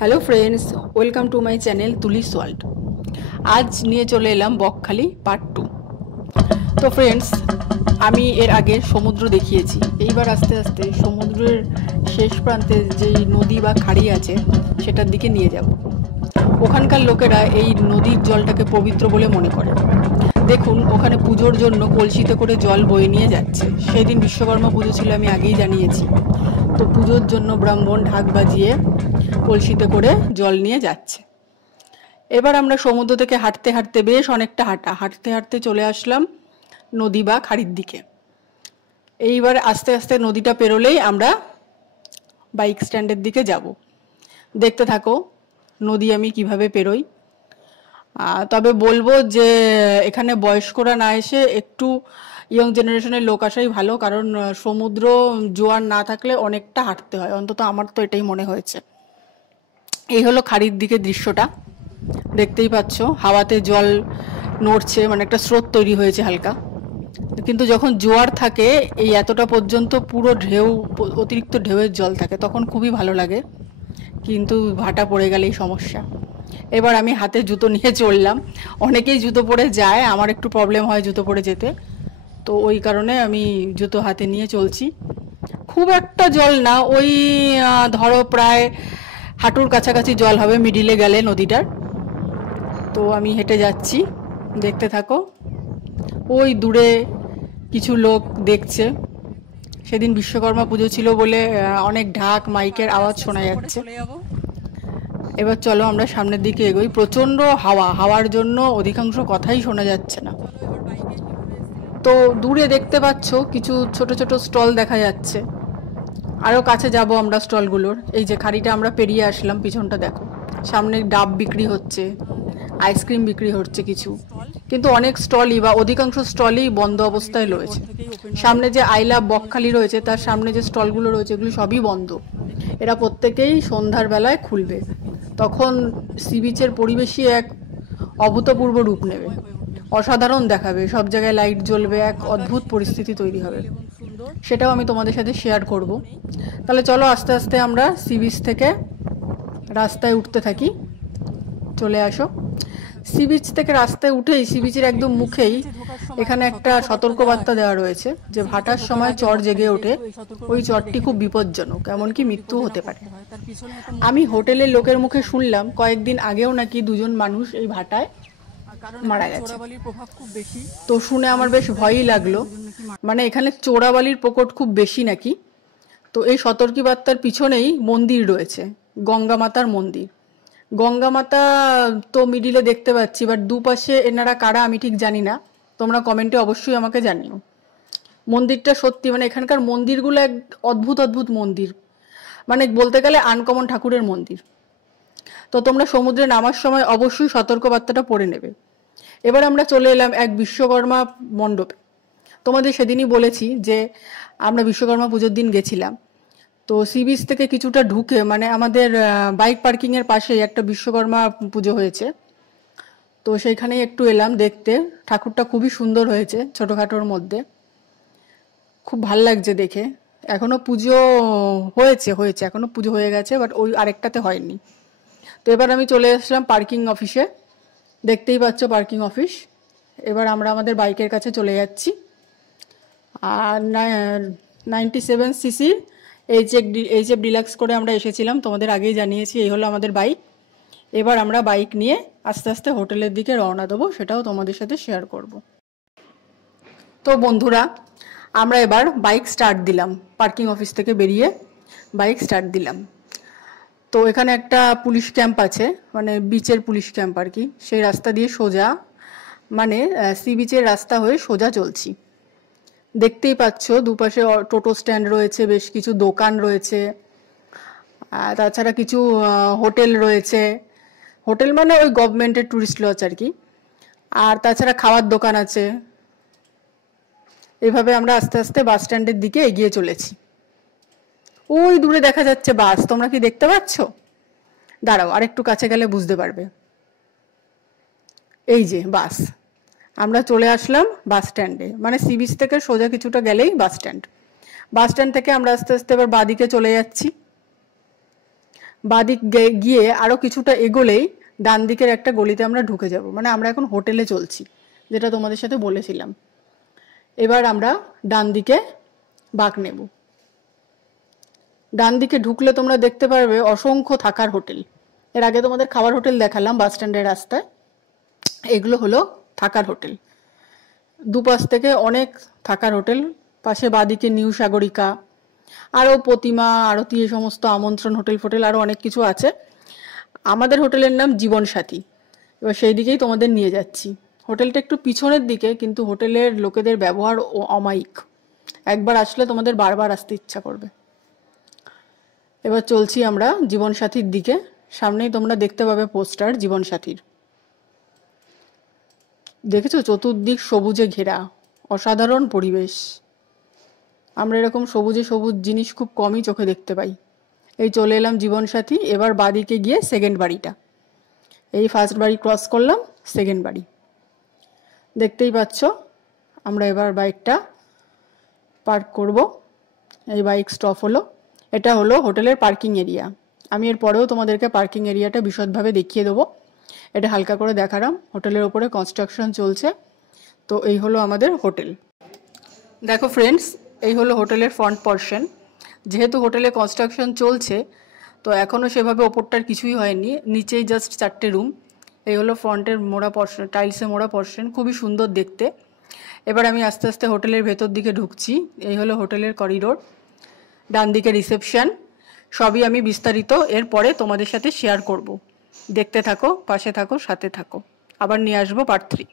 Hello friends, welcome to my channel Tuli's World. আজ নিয়ে চলে এলাম বকখালি পার্ট 2। তো ফ্রেন্ডস, আমি এর আগে সমুদ্র দেখিয়েছি। এইবার আস্তে আস্তে সমুদ্রের শেষ প্রান্তে যেই নদী বা খাড়ি আছে সেটার দিকে নিয়ে যাব। ওখানকার লোকেরা এই নদীর জলটাকে পবিত্র বলে মনে করে। দেখুন, ওখানে পুজোর জন্য কলসিতে করে জল বয়ে নিয়ে যাচ্ছে। সেই দিন বিশ্বকর্মা পুজো ছিল, আমি আগেই জানিয়েছি। তো পুজোর জন্য ব্রাহ্মণ ঢাক বাজিয়ে কলসিতে করে জল নিয়ে যাচ্ছে। এবার আমরা সমুদ্র থেকে হাঁটতে হাঁটতে, বেশ অনেকটা হাঁটতে হাঁটতে চলে আসলাম নদী বা খাড়ির দিকে। এইবার আস্তে আস্তে নদীটা পেরোলেই আমরা বাইক স্ট্যান্ডের দিকে যাব। দেখতে থাকো নদী আমি কিভাবে পেরোই। তবে বলবো যে এখানে বয়স্করা না এসে একটু ইয়ং জেনারেশনের লোক আসাই ভালো, কারণ সমুদ্র জোয়ার না থাকলে অনেকটা হাঁটতে হয়, অন্তত আমার তো এটাই মনে হয়েছে। এই হলো খাড়ির দিকে দৃশ্যটা, দেখতেই পাচ্ছ হাওয়াতে জল নড়ছে, মানে একটা স্রোত তৈরি হয়েছে হালকা। কিন্তু যখন জোয়ার থাকে এই এতটা পর্যন্ত পুরো ঢেউ, অতিরিক্ত ঢেউয়ের জল থাকে, তখন খুবই ভালো লাগে। কিন্তু ভাটা পড়ে গেলেই সমস্যা। এবার আমি হাতে জুতো নিয়ে চললাম। অনেকেই জুতো পরে যায়, আমার একটু প্রবলেম হয় জুতো পরে যেতে, তো ওই কারণে আমি জুতো হাতে নিয়ে চলছি। খুব একটা জল না, ওই ধরো প্রায় হাঁটুর কাছাকাছি জল হবে মিডিলে গেলে নদীটার। তো আমি হেঁটে যাচ্ছি, দেখতে থাকো। ওই দূরে কিছু লোক দেখছে। সেদিন বিশ্বকর্মা পুজো ছিল বলে অনেক ঢাক মাইকের আওয়াজ শোনা যাচ্ছে। এবার চলো আমরা সামনের দিকে এগোই। প্রচণ্ড হাওয়ার জন্য অধিকাংশ কথাই শোনা যাচ্ছে না। তো দূরে দেখতে পাচ্ছ কিছু ছোট ছোট স্টল দেখা যাচ্ছে। আরও কাছে যাব আমরা স্টলগুলোর। এই যে খাড়িটা আমরা পেরিয়ে আসলাম, পিছনটা দেখো। সামনে ডাব বিক্রি হচ্ছে, আইসক্রিম বিক্রি হচ্ছে কিছু, কিন্তু অনেক স্টলই বা অধিকাংশ স্টলই বন্ধ অবস্থায় রয়েছে। সামনে যে আই লাভ বকখালি রয়েছে তার সামনে যে স্টলগুলো রয়েছে এগুলো সবই বন্ধ। এরা প্রত্যেকেই সন্ধ্যার বেলায় খুলবে, তখন সি বিচের পরিবেশই এক অভূতপূর্ব রূপ নেবে, অসাধারণ দেখাবে। সব জায়গায় লাইট জ্বলবে, এক অদ্ভুত পরিস্থিতি তৈরি হবে। সেটাও আমি তোমাদের সাথে শেয়ার করব। তাহলে চলো আস্তে আস্তে আমরা সি বিচ থেকে রাস্তায় উঠতে থাকি। চলে আসো। সি বিচ থেকে রাস্তায় উঠেই সি বিচের একদম মুখেই এখানে একটা সতর্কবার্তা দেওয়া রয়েছে যে ভাটার সময় চর জেগে ওঠে, ওই চরটি খুব বিপজ্জনক, এমনকি মৃত্যু হতে পারে। আমি হোটেলের লোকের মুখে শুনলাম কয়েকদিন আগেও নাকি দুজন মানুষ এই ভাটায় মারা গেছে। তো শুনে আমার বেশ ভয়ই লাগলো, মানে এখানে চোরাবালির প্রকট খুব বেশি নাকি। তো এই সতর্কবার্তার পিছনেই মন্দির রয়েছে, গঙ্গা মাতার মন্দির। গঙ্গা মাতা তো মিডিলে দেখতে পাচ্ছি, বাট দুপাশে এনারা কারা আমি ঠিক জানি না, তোমরা কমেন্টে অবশ্যই আমাকে জানিও। মন্দিরটা সত্যি, মানে এখানকার মন্দিরগুলো এক অদ্ভুত অদ্ভুত মন্দির, মানে বলতে গেলে আনকমন ঠাকুরের মন্দির। তো তোমরা সমুদ্রে নামার সময় অবশ্যই সতর্কবার্তাটা পড়ে নেবে। এবার আমরা চলে এলাম এক বিশ্বকর্মা মণ্ডপে। তোমাদের সেদিনই বলেছি যে আমরা বিশ্বকর্মা পুজোর দিন গেছিলাম। তো সি বিচ থেকে কিছুটা ঢুকে, মানে আমাদের বাইক পার্কিংয়ের পাশেই একটা বিশ্বকর্মা পুজো হয়েছে। তো সেইখানেই একটু এলাম দেখতে। ঠাকুরটা খুবই সুন্দর হয়েছে, ছোটোখাটোর মধ্যে, খুব ভাল লাগছে দেখে। এখনও পুজো হয়েছে এখনও পুজো হয়ে গেছে, বাট ওই আরেকটাতে হয়নি। তো এবার আমি চলে আসলাম পার্কিং অফিসে, দেখতেই পাচ্ছ পার্কিং অফিস। এবার আমরা আমাদের বাইকের কাছে চলে যাচ্ছি। আর 97cc এইচএফ ডিলাক্স করে আমরা এসেছিলাম, তোমাদের আগেই জানিয়েছি। এই হলো আমাদের বাইক। এবার আমরা বাইক নিয়ে আস্তে আস্তে হোটেলের দিকে রওনা দেবো, সেটাও তোমাদের সাথে শেয়ার করব। তো বন্ধুরা, আমরা এবার বাইক স্টার্ট দিলাম। পার্কিং অফিস থেকে বেরিয়ে বাইক স্টার্ট দিলাম। তো এখানে একটা পুলিশ ক্যাম্প আছে, মানে বিচের পুলিশ ক্যাম্প আর কি। সেই রাস্তা দিয়ে সোজা, মানে সি বিচের রাস্তা হয়ে সোজা চলছি। দেখতেই পাচ্ছ দুপাশে টোটো স্ট্যান্ড রয়েছে, বেশ কিছু দোকান রয়েছে, তাছাড়া কিছু হোটেল রয়েছে। হোটেল মানে ওই গভর্নমেন্টের ট্যুরিস্ট লজ আর কি। আর তাছাড়া খাওয়ার দোকান আছে। এভাবে আমরা আস্তে আস্তে বাস স্ট্যান্ডের দিকে এগিয়ে চলেছি। ওই দূরে দেখা যাচ্ছে বাস, তোমরা কি দেখতে পাচ্ছ? দাঁড়াও, আরেকটু কাছে গেলে বুঝতে পারবে। এই যে বাস, আমরা চলে আসলাম বাস স্ট্যান্ডে, মানে সি বিচ থেকে সোজা কিছুটা গেলেই বাস স্ট্যান্ড। বাস স্ট্যান্ড থেকে আমরা আস্তে আস্তে এবার বাঁদিকে চলে যাচ্ছি। বাদিক গিয়ে আরও কিছুটা এগোলেই ডান দিকের একটা গলিতে আমরা ঢুকে যাব, মানে আমরা এখন হোটেলে চলছি, যেটা তোমাদের সাথে বলেছিলাম। এবার আমরা ডান দিকে বাঁক নেব। ডান দিকে ঢুকলে তোমরা দেখতে পারবে অসংখ্য থাকার হোটেল। এর আগে তোমাদের খাবার হোটেল দেখালাম বাস স্ট্যান্ডের রাস্তায়, এগুলো হলো থাকার হোটেল। দুপাশ থেকে অনেক থাকার হোটেল, পাশে বাদিকে নিউ সাগরিকা, আরও প্রতিমা, আরতি, এই সমস্ত আমন্ত্রণ হোটেল ফোটেল আরও অনেক কিছু আছে। আমাদের হোটেলের নাম জীবনসাথী। এবার সেই দিকেই তোমাদের নিয়ে যাচ্ছি। হোটেলটা একটু পিছনের দিকে, কিন্তু হোটেলের লোকেদের ব্যবহার অমায়িক, একবার আসলে তোমাদের বারবার আসতে ইচ্ছা করবে। এবার চলছি আমরা জীবনসাথীর দিকে। সামনেই তোমরা দেখতে পাবে পোস্টার জীবনসাথীর। দেখেছো, চতুর্দিক সবুজে ঘেরা, অসাধারণ পরিবেশ। আমরা এরকম সবুজে সবুজ জিনিস খুব কমই চোখে দেখতে পাই। এই চলে এলাম জীবনসাথী। এবার বাদিকে গিয়ে সেকেন্ড বাড়িটা, এই ফার্স্ট বাড়ি ক্রস করলাম, সেকেন্ড বাড়ি দেখতেই পাচ্ছ। আমরা এবার বাইকটা পার্ক করব। এই বাইক স্টপ হলো। এটা হলো হোটেলের পার্কিং এরিয়া। আমি এর পরেও তোমাদেরকে পার্কিং এরিয়াটা বিশদভাবে দেখিয়ে দেবো। এটা হালকা করে দেখালাম। হোটেলের ওপরে কনস্ট্রাকশন চলছে। তো এই হলো আমাদের হোটেল। দেখো ফ্রেন্ডস, এই হলো হোটেলের ফ্রন্ট পোর্শন। যেহেতু হোটেলে কনস্ট্রাকশন চলছে, তো এখনও সেভাবে ওপরটার কিছুই হয়নি, নিচেই জাস্ট 4টে রুম। এই হলো ফ্রন্টের মোড়া পোর্শন, টাইলসে মোড়া পোর্শন, খুবই সুন্দর দেখতে। এবার আমি আস্তে আস্তে হোটেলের ভেতর দিকে ঢুকছি। এই হলো হোটেলের করিডোর, ডান দিকে রিসেপশন। সবই আমি বিস্তারিত এর পরে তোমাদের সাথে শেয়ার করব। দেখতে থাকো, পাশে থাকো, সাথে থাকো। আবার নিয়ে আসবো পার্ট 3।